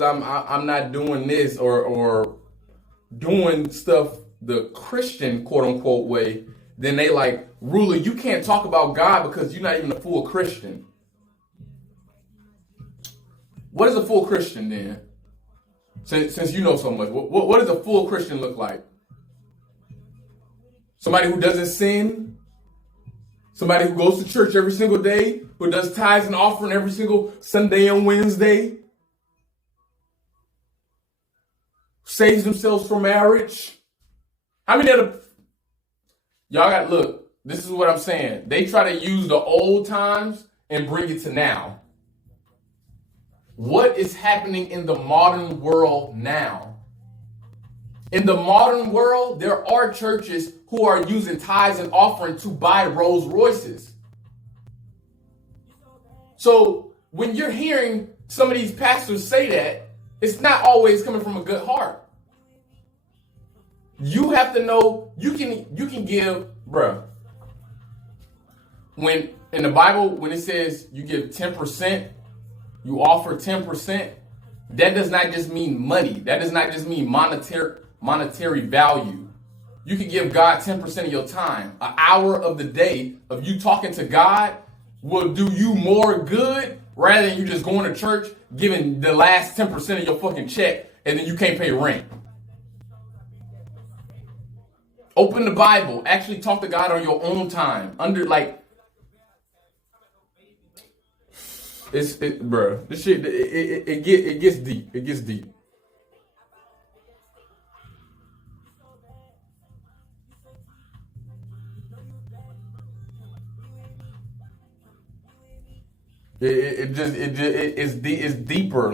because I'm not doing this or doing stuff the Christian quote unquote way, then they like, Rula, you can't talk about God because you're not even a full Christian. What is a full Christian then? Since you know so much, what does a full Christian look like? Somebody who doesn't sin? Somebody who goes to church every single day? Who does tithes and offering every single Sunday and Wednesday? Saves themselves from marriage? How many other... Y'all got, look, this is what I'm saying. They try to use the old times and bring it to now. What is happening in the modern world now? In the modern world, there are churches who are using tithes and offering to buy Rolls Royces. So when you're hearing some of these pastors say that, it's not always coming from a good heart. You have to know you can give, bruh. When in the Bible, when it says you give 10%, you offer 10%, that does not just mean money. That does not just mean monetary value. You can give God 10% of your time. An hour of the day of you talking to God will do you more good rather than you just going to church, giving the last 10% of your fucking check, and then you can't pay rent. Open the Bible. Actually talk to God on your own time. Bro, this shit, it gets deep. It gets deep. It's deeper.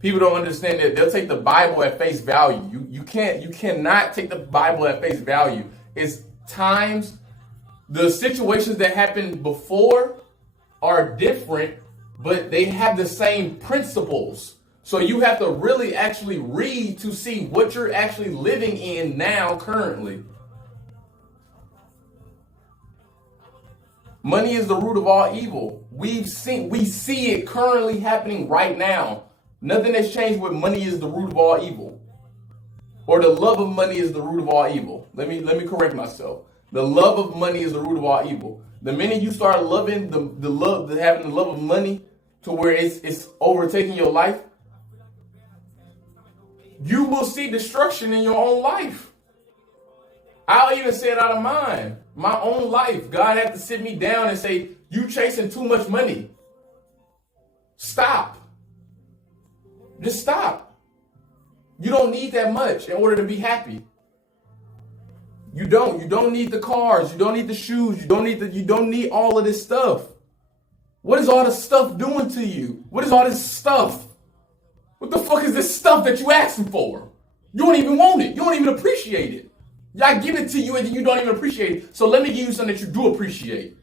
People don't understand that they'll take the Bible at face value. You cannot take the Bible at face value. It's times, the situations that happened before are different, but they have the same principles. So you have to really actually read to see what you're actually living in now currently. Money is the root of all evil. We see it currently happening right now. Nothing has changed with money is the root of all evil. Or the love of money is the root of all evil. Let me correct myself. The love of money is the root of all evil. The minute you start loving having the love of money to where it's overtaking your life, you will see destruction in your own life. I'll even say it out of mine. My own life. God had to sit me down and say, you chasing too much money. Stop. Just stop. You don't need that much in order to be happy. You don't need the cars. You don't need the shoes. You don't need all of this stuff. What is all this stuff doing to you? What is all this stuff? What the fuck is this stuff that you asking for? You don't even want it. You don't even appreciate it. I give it to you and you don't even appreciate it. So let me give you something that you do appreciate.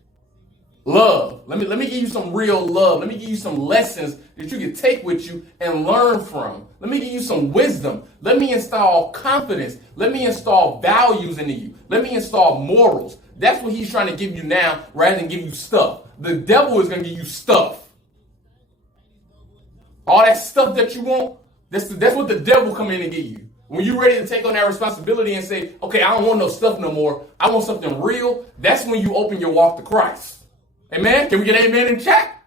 Love. Let me give you some real love. Let me give you some lessons that you can take with you and learn from. Let me give you some wisdom. Let me install confidence. Let me install values into you. Let me install morals. That's what he's trying to give you now rather than give you stuff. The devil is going to give you stuff. All that stuff that you want, that's what the devil come in and give you. When you're ready to take on that responsibility and say, okay, I don't want no stuff no more. I want something real. That's when you open your walk to Christ. Amen? Can we get amen in chat?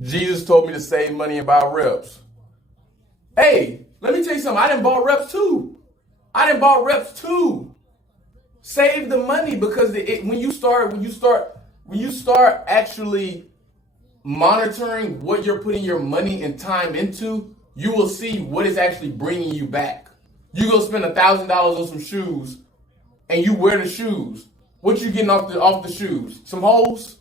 Jesus told me to save money and buy reps. Hey, let me tell you something. I done bought reps too. Save the money because when you start actually monitoring what you're putting your money and time into, you will see what is actually bringing you back. You go spend $1,000 on some shoes and you wear the shoes. What you getting off the shoes? Some hoes?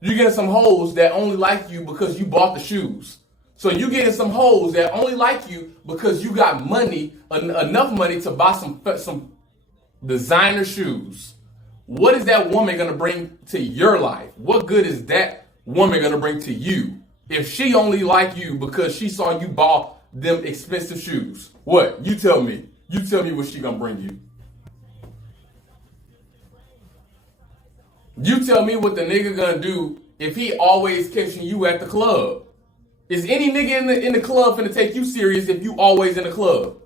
You're getting some hoes that only like you because you bought the shoes. So you getting some hoes that only like you because you got money, enough money to buy some designer shoes. What is that woman going to bring to your life? What good is that woman going to bring to you if she only like you because she saw you bought them expensive shoes? What? You tell me. You tell me what she gonna bring you. You tell me what the nigga gonna do if he always catching you at the club. Is any nigga in the club finna take you serious if you always in the club?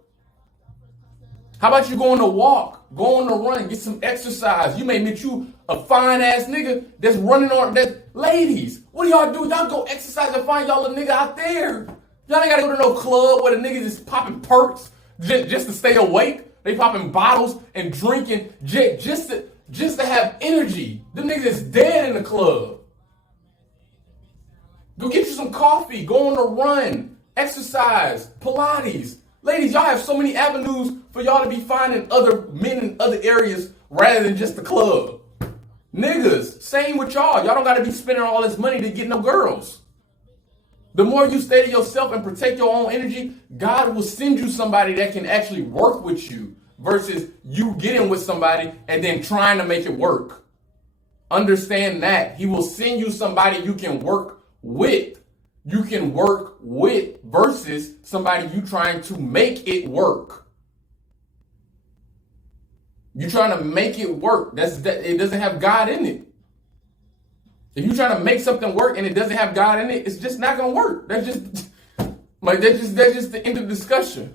How about you go on a walk, go on a run, get some exercise? You may meet you a fine ass nigga that's running on that. Ladies, what do y'all do? Y'all go exercise and find y'all a nigga out there. Y'all ain't gotta go to no club where the niggas is popping perks just to stay awake. They popping bottles and drinking just to have energy. Them niggas is dead in the club. Go get you some coffee, go on a run, exercise, Pilates. Ladies, y'all have so many avenues for y'all to be finding other men in other areas rather than just the club. Niggas, same with y'all. Y'all don't gotta be spending all this money to get no girls. The more you stay to yourself and protect your own energy, God will send you somebody that can actually work with you versus you getting with somebody and then trying to make it work. Understand that. He will send you somebody you can work with. You can work with versus somebody you trying to make it work. You trying to make it work. It doesn't have God in it. If you're trying to make something work and it doesn't have God in it, it's just not gonna work. That's just the end of the discussion.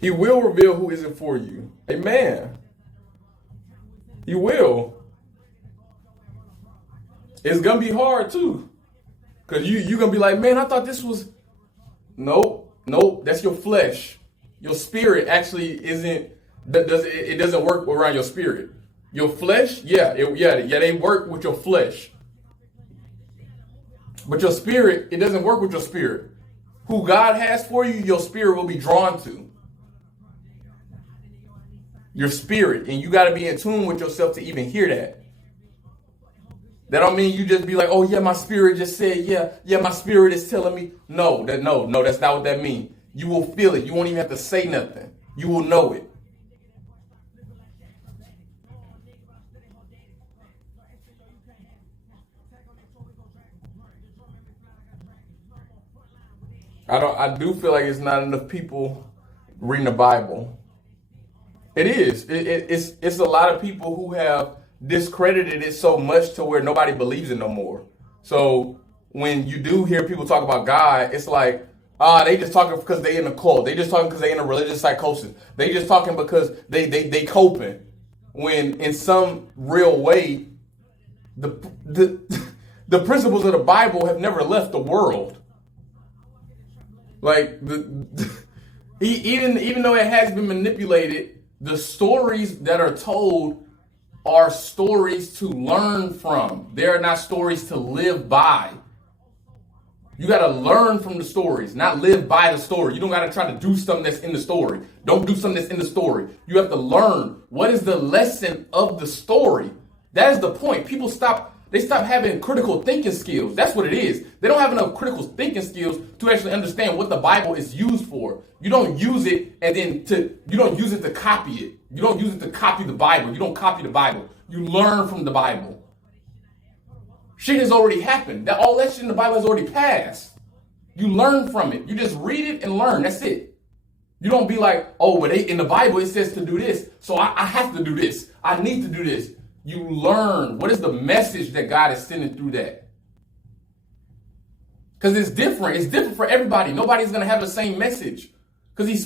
He will reveal who isn't for you. Amen. He will. It's gonna be hard too. Cause you're gonna be like, man, I thought this was. Nope, that's your flesh. Your spirit actually isn't. It doesn't work around your spirit. Your flesh, they work with your flesh. But your spirit, it doesn't work with your spirit. Who God has for you, your spirit will be drawn to. Your spirit, and you got to be in tune with yourself to even hear that. That don't mean you just be like, oh yeah, my spirit just said, yeah, my spirit is telling me. No, that's not what that means. You will feel it. You won't even have to say nothing. You will know it. I do feel like it's not enough people reading the Bible. It is. It's a lot of people who have discredited it so much to where nobody believes it no more. So when you do hear people talk about God, it's like, they just talking because they in a cult. They just talking because they in a religious psychosis. They just talking because they coping. When in some real way, the principles of the Bible have never left the world. Like even though it has been manipulated, the stories that are told are stories to learn from. They are not stories to live by. You got to learn from the stories, not live by the story. You don't got to try to do something that's in the story. Don't do something that's in the story. You have to learn what is the lesson of the story. That is the point. People stop having critical thinking skills. That's what it is. They don't have enough critical thinking skills to actually understand what the Bible is used for. You don't use it you don't use it to copy it. You don't use it to copy the Bible. You don't copy the Bible. You learn from the Bible. Shit has already happened. All that shit in the Bible has already passed. You learn from it. You just read it and learn. That's it. You don't be like, oh, but in the Bible it says to do this, so I have to do this. I need to do this. You learn. What is the message that God is sending through that? Because it's different. It's different for everybody. Nobody's going to have the same message. Because he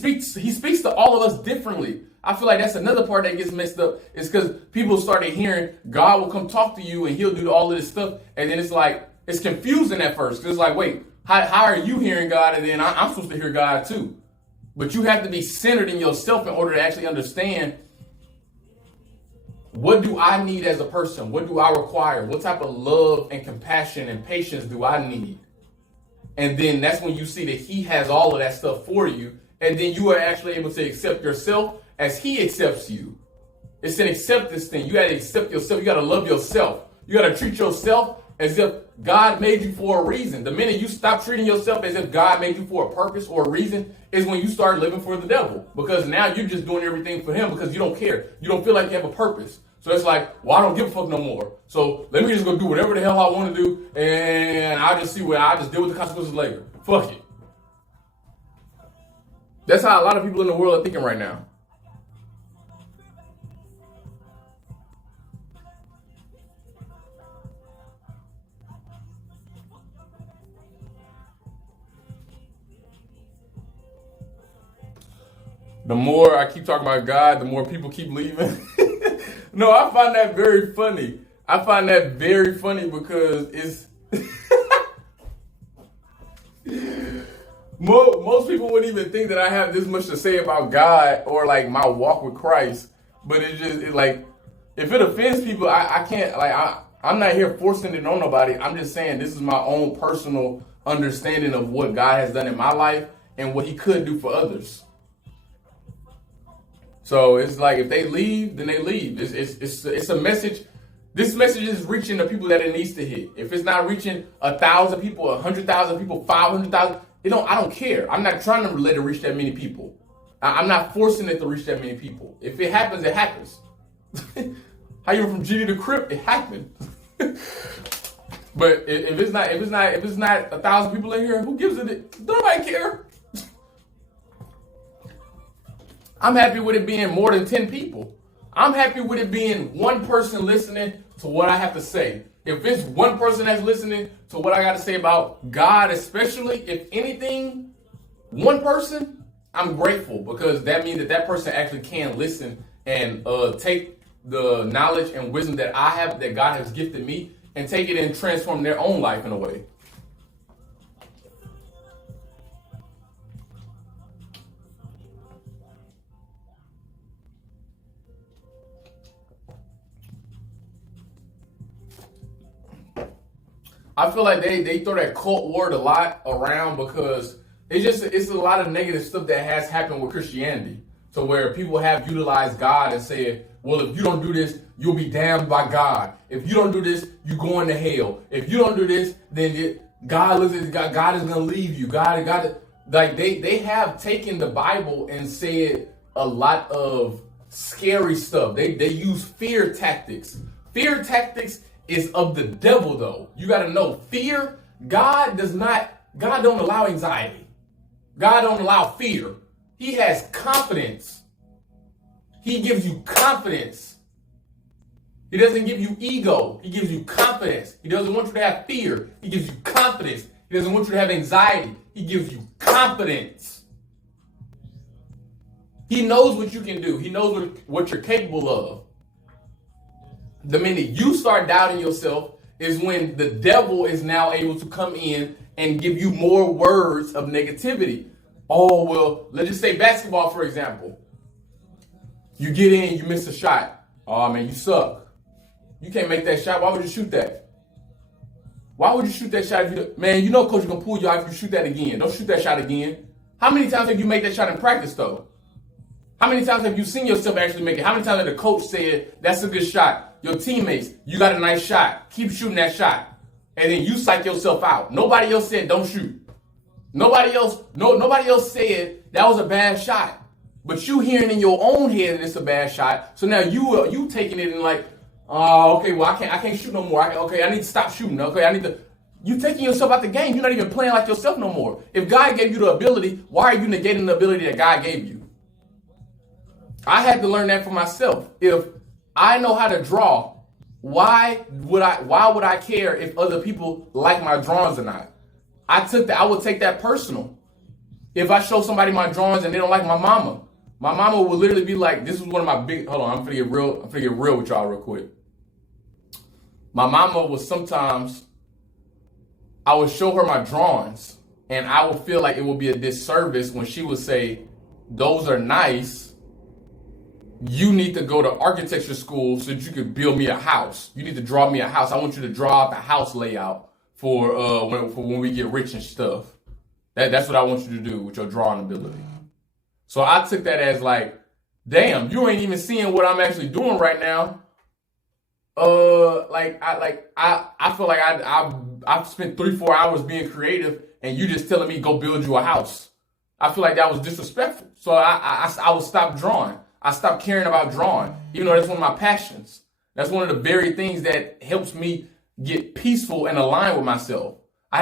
speaks to all of us differently. I feel like that's another part that gets messed up. Is because people started hearing God will come talk to you and he'll do all of this stuff. And then it's like, it's confusing at first. Because it's like, wait, how are you hearing God? And then I'm supposed to hear God too. But you have to be centered in yourself in order to actually understand, what do I need as a person? What do I require? What type of love and compassion and patience do I need? And then that's when you see that he has all of that stuff for you. And then you are actually able to accept yourself as he accepts you. It's an acceptance thing. You got to accept yourself. You got to love yourself. You got to treat yourself as if God made you for a reason. The minute you stop treating yourself as if God made you for a purpose or a reason is when you start living for the devil. Because now you're just doing everything for him because you don't care. You don't feel like you have a purpose. So it's like, well, I don't give a fuck no more. So let me just go do whatever the hell I want to do, and I'll just deal with the consequences later. Fuck it. That's how a lot of people in the world are thinking right now. The more I keep talking about God, the more people keep leaving. No, I find that very funny. I find that very funny because it's most people wouldn't even think that I have this much to say about God or like my walk with Christ. But like, if it offends people, I can't, like, I'm not here forcing it on nobody. I'm just saying this is my own personal understanding of what God has done in my life and what he could do for others. So it's like, if they leave, then they leave. It's a message. This message is reaching the people that it needs to hit. If it's not reaching 1,000 people, 100,000 people, 500,000, I don't care. I'm not trying to let it reach that many people. I'm not forcing it to reach that many people. If it happens, it happens. How you went from Genie to Crip? It happened. But if it's not 1,000 people in here, who gives it? Nobody care. I'm happy with it being more than 10 people. I'm happy with it being one person listening to what I have to say. If it's one person that's listening to what I got to say about God, especially, if anything, one person, I'm grateful, because that means that person actually can listen and take the knowledge and wisdom that I have, that God has gifted me, and take it and transform their own life in a way. I feel like they throw that cult word a lot around because it's a lot of negative stuff that has happened with Christianity. So where people have utilized God and said, well, if you don't do this, you'll be damned by God. If you don't do this, you're going to hell. If you don't do this, then God is going to leave you. Like they have taken the Bible and said a lot of scary stuff. They use fear tactics. Fear tactics is of the devil, though. You got to know, fear, God don't allow anxiety. God don't allow fear. He has confidence. He gives you confidence. He doesn't give you ego. He gives you confidence. He doesn't want you to have fear. He gives you confidence. He doesn't want you to have anxiety. He gives you confidence. He knows what you can do. He knows what you're capable of. The minute you start doubting yourself is when the devil is now able to come in and give you more words of negativity. Oh, well, let's just say basketball, for example. You get in, you miss a shot. Oh, man, you suck. You can't make that shot. Why would you shoot that? Why would you shoot that shot? Man, you know coach is going to pull you out if you shoot that again. Don't shoot that shot again. How many times have you made that shot in practice, though? How many times have you seen yourself actually make it? How many times have the coach said, that's a good shot? Your teammates, you got a nice shot. Keep shooting that shot. And then you psych yourself out. Nobody else said don't shoot. Nobody else said that was a bad shot. But you hearing in your own head that it's a bad shot. So now you taking it and like, oh, okay, well I can't shoot no more. I need to stop shooting. Okay, you taking yourself out the game. You're not even playing like yourself no more. If God gave you the ability, why are you negating the ability that God gave you? I had to learn that for myself. If I know how to draw, why would I care if other people like my drawings or not? I would take that personal. If I show somebody my drawings and they don't like my mama would literally be like, this is one of my big, hold on, I'm gonna get real with y'all real quick. My mama was sometimes, I would show her my drawings and I would feel like it would be a disservice when she would say, those are nice. You need to go to architecture school so that you could build me a house. You need to draw me a house. I want you to draw out the house layout for when we get rich and stuff. That's what I want you to do with your drawing ability. So I took that as like, damn, you ain't even seeing what I'm actually doing right now. I feel like I've spent 3-4 hours being creative and you just telling me go build you a house. I feel like that was disrespectful. So I would stop drawing. I stopped caring about drawing, even though that's one of my passions. That's one of the very things that helps me get peaceful and aligned with myself.